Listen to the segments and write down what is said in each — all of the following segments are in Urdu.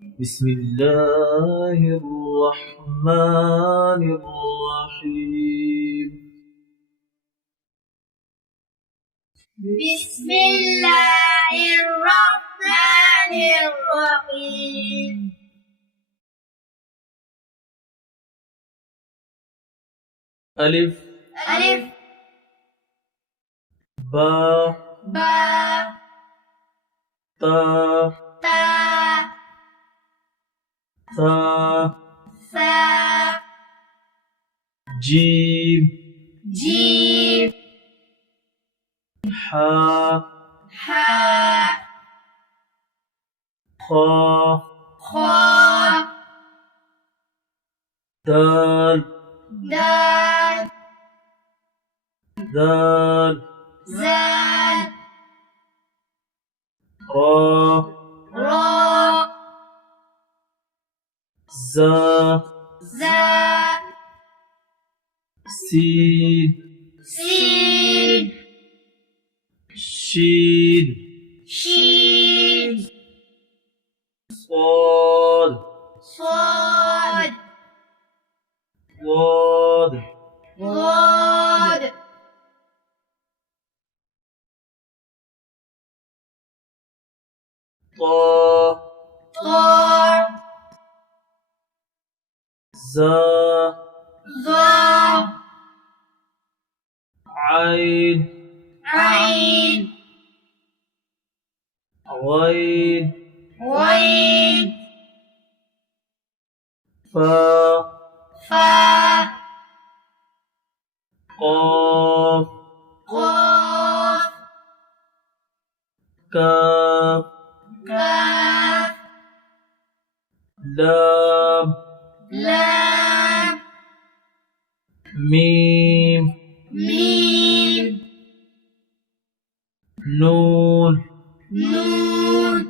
بسم الله الرحمن الرحيم. بسم الله الرحمن الرحيم. ألف ألف با با تا تا ثا ثا جيم جيم حا حا خا خا دال دال ذال زال را را زا زا سين سين شين شين صاد صاد ضاد ضاد طا طا زا ظا عين عين غين غين فا فا قاف قاف كاف كاف لام لام ميم ميم نون نون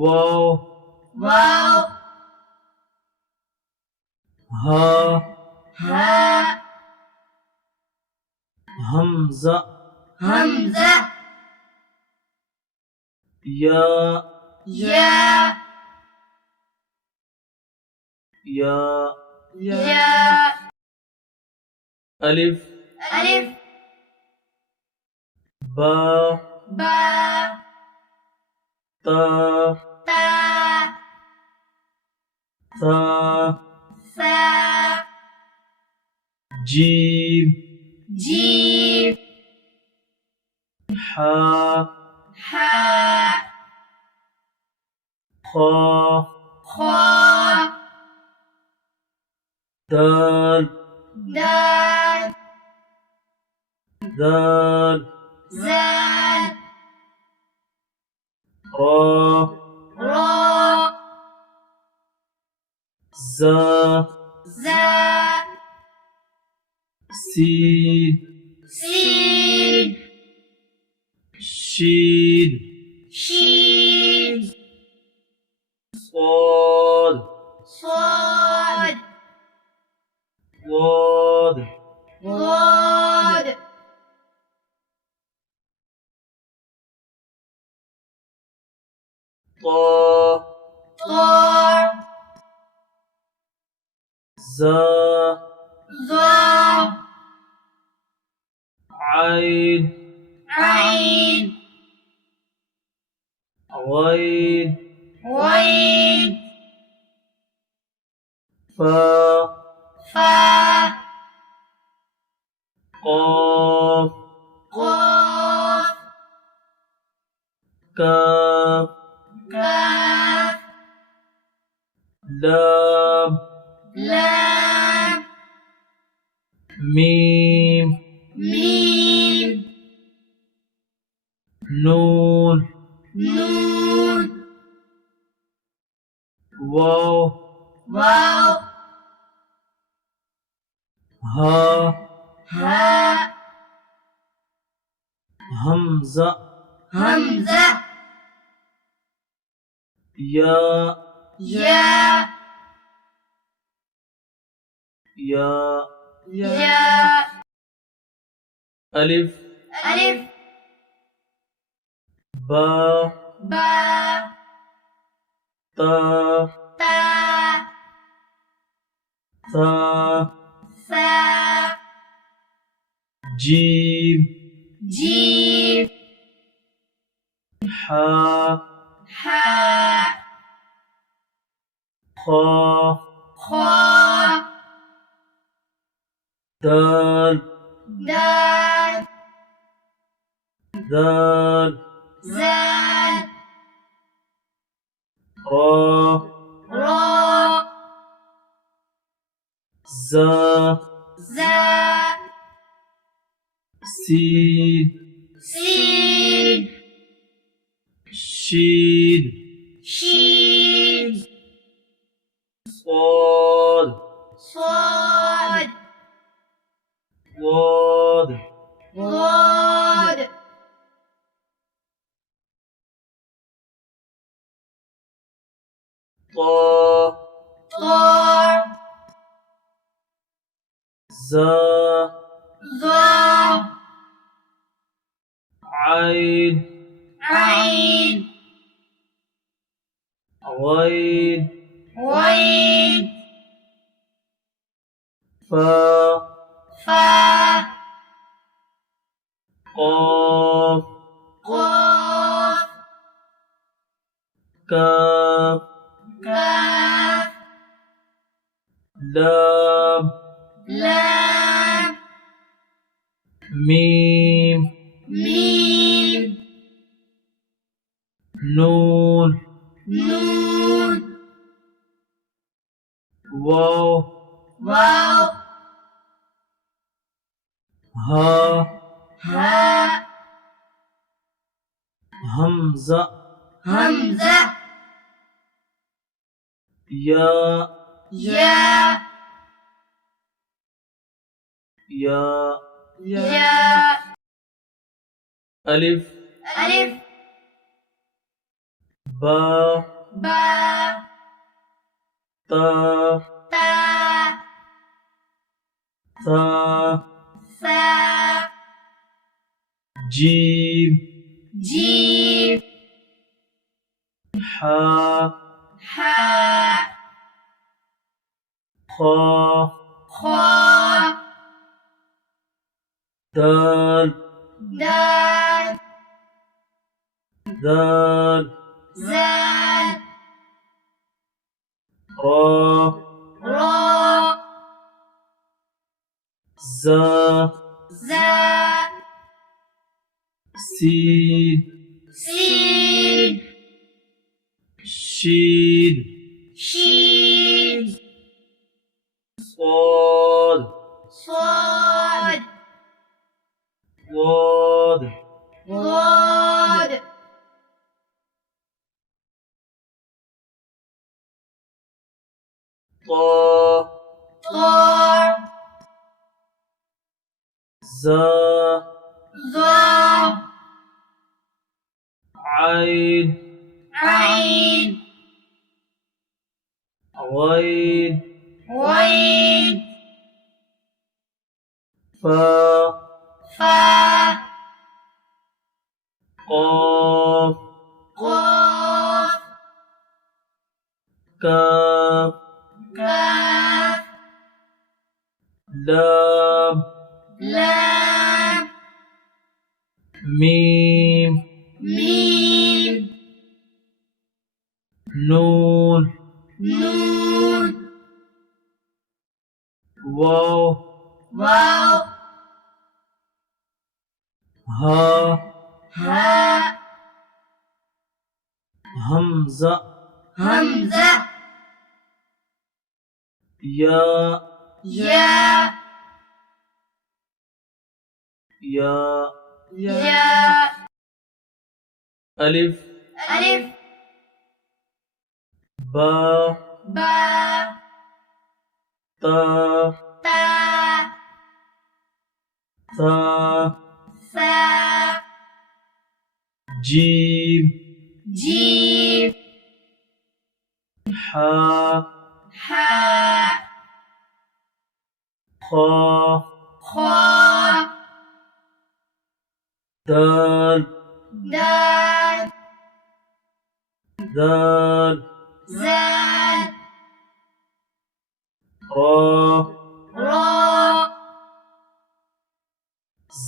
واو واو ها ها همزة همزة يا يا يا يا ألف ألف با با تا تا ثا ثا جيم جيم حا حا خا خا دال دال ذال زال را را زا زا سين سين شين شين صاد صاد ضاد ضاد طا طا زا ظا عين عين غين غين فا فا قاف قاف كاف كاف لام لام ميم ميم نون نون واو واو ها ها همزة همزة يا يا يا يا ألف ألف با با تا تا ثا ثا جيم جيم حا حا خا خا دال دال ذال زال را را زا زا سين سين شين شين صاد صاد ضاد ضاد طا طا زا ظا عين عين غين غين فا فا قاف قاف كاف كاف لام لام ميم ميم نون نون واو واو ها ها همزة همزة يا يا يا يا ألف ألف با با تا تا ثا ثا جيم جيم حا حا خا خا دال دال ذال زال را را زا زا سين سين شين شين صاد صاد ضاد ضاد طا طا زا ظا عين عين غين غين فا فا قاف قاف كاف كاف لام لام ميم ميم نون نون واو واو ها ها همزة همزة يا يا يا يا ألف ألف با با تا تا ثا ثا جيم جيم حا حا خا خا دال دال ذال زال را را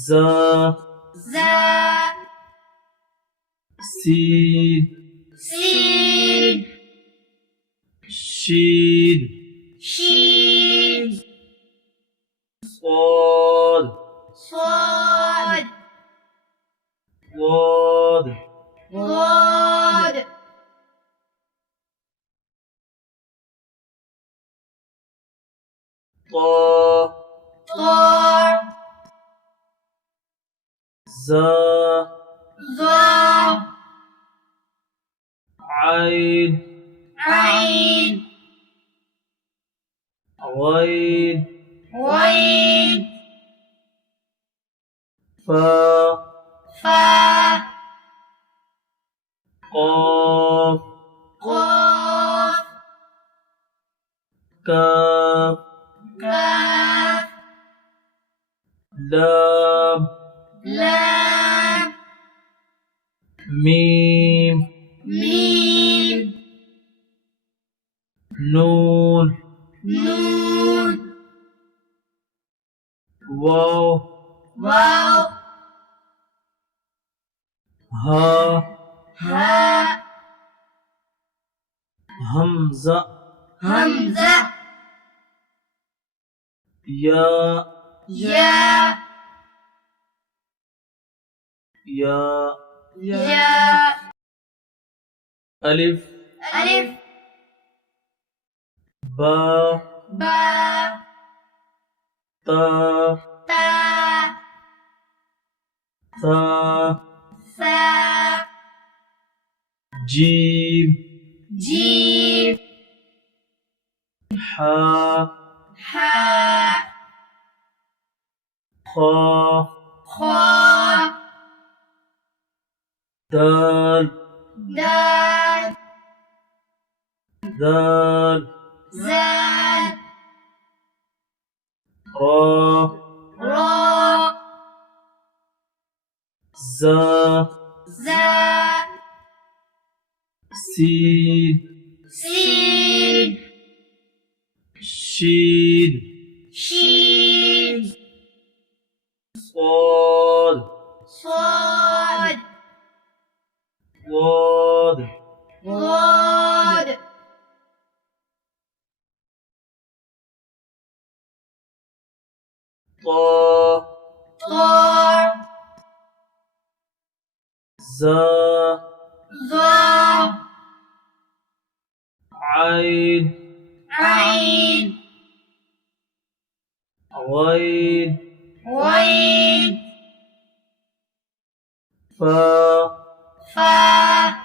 زا زا سين سين شين شين صاد صاد ضاد ضاد طا طا زا ظا عين عين غين غين فا فا قاف قاف كاف كاف لام لام ميم ميم نون نون واو واو ها ها همزة همزة يا يا يا يا ألف ألف با با تا تا ثا ثا جيم جيم حا حا خا خا دال دال ذال زال را را زا زا سين سين شين شين صاد صاد ضاد ضاد طا طا زا ظا عين عين غين غين فا فا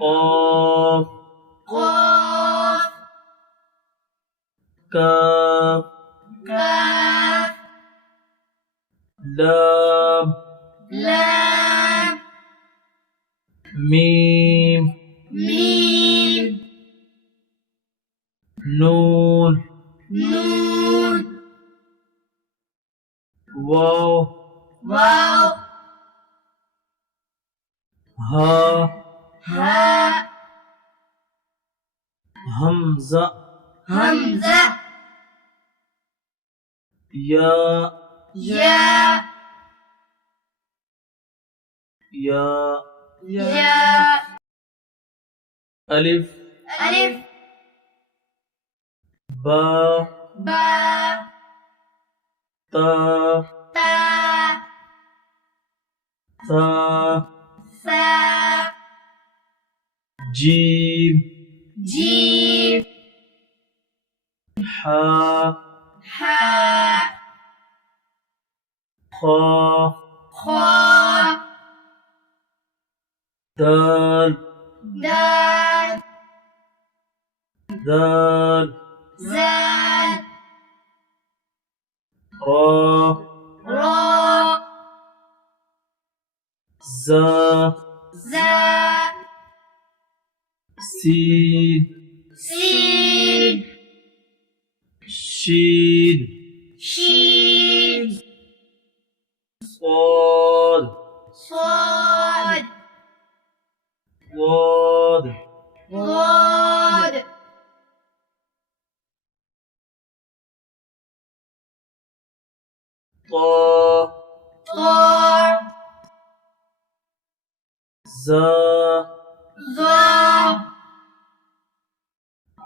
قاف قاف كاف كاف لام لام ميم ميم نون نون واو واو ها ها همزة همزة يا يا يا يا ألف ألف با با تا تا ثا ثا جيم جيم حا حا خا خا دال دال ذال زال را را زا زا سين سين شين شين صاد صاد ضاد ضاد طا طا زا ظا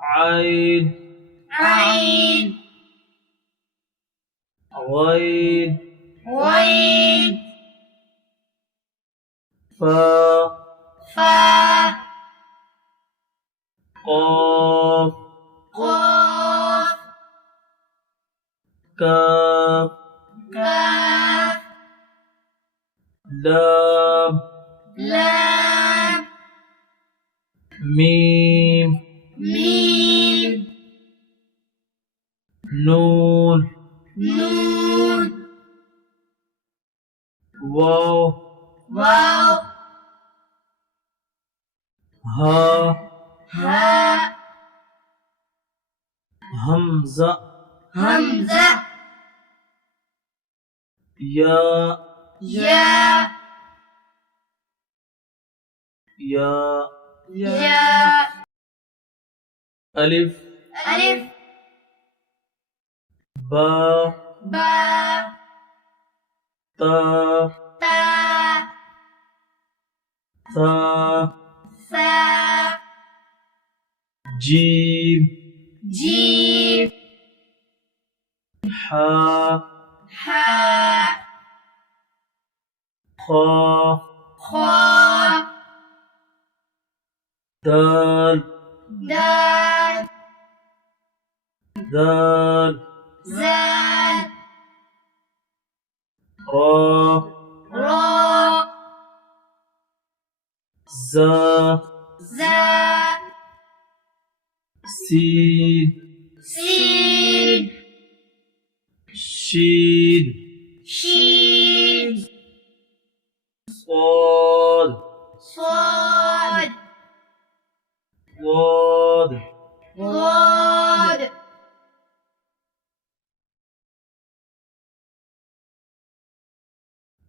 عين عين غين غين فا فا قاف قاف كاف كاف لام لام ميم ميم نون نون واو واو ها ها همزة همزة يا يا يا يا ألف ألف با با تا تا ثا ثا جيم جيم حا حا خا خا دال دال ذال زال را را زا زا سين سين شين شين صاد صاد ضاد ضاد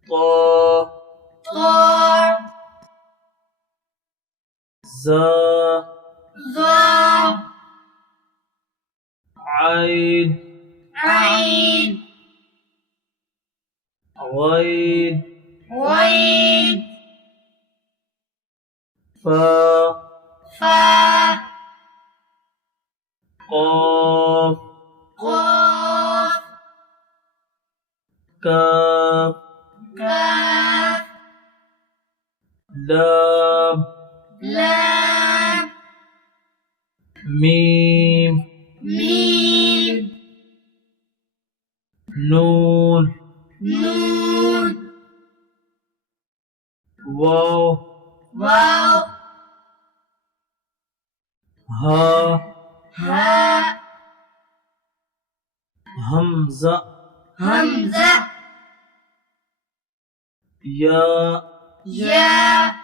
طا طا زا ظا عين عين غين غين فا فا قاف قاف كاف كاف لام لام ميم ميم نون نون واو واو ها ها همزة همزة يا يا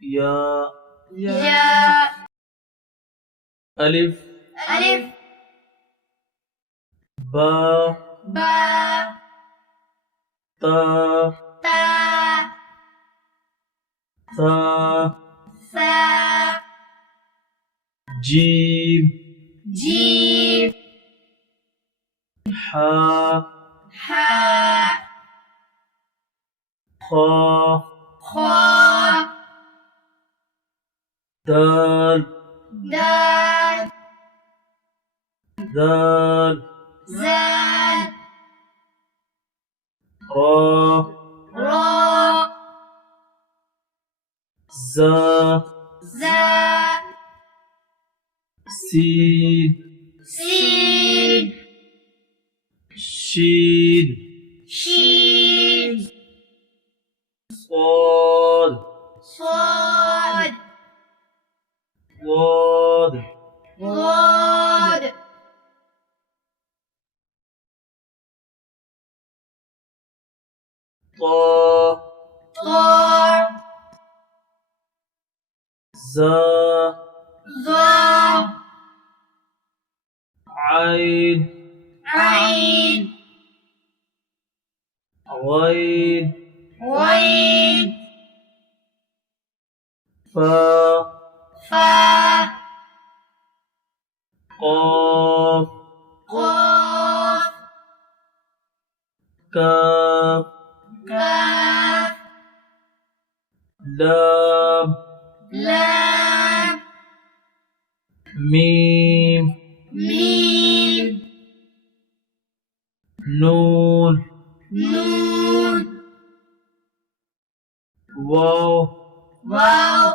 يا يا ألف ألف با با تا تا ثا ثا جيم جيم حا حا خا خا دال دال ذال زال را را زا زا سين سين شين شين صاد صاد ضاد ضاد طا طا زا ظا عين عين غين غين فا فا قاف قاف كاف كاف لام لام ميم ميم نون نون واو واو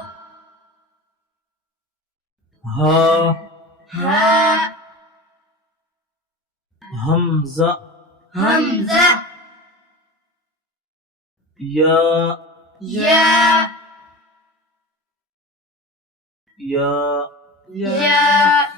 ها ها همزة همزة يا يا يا يا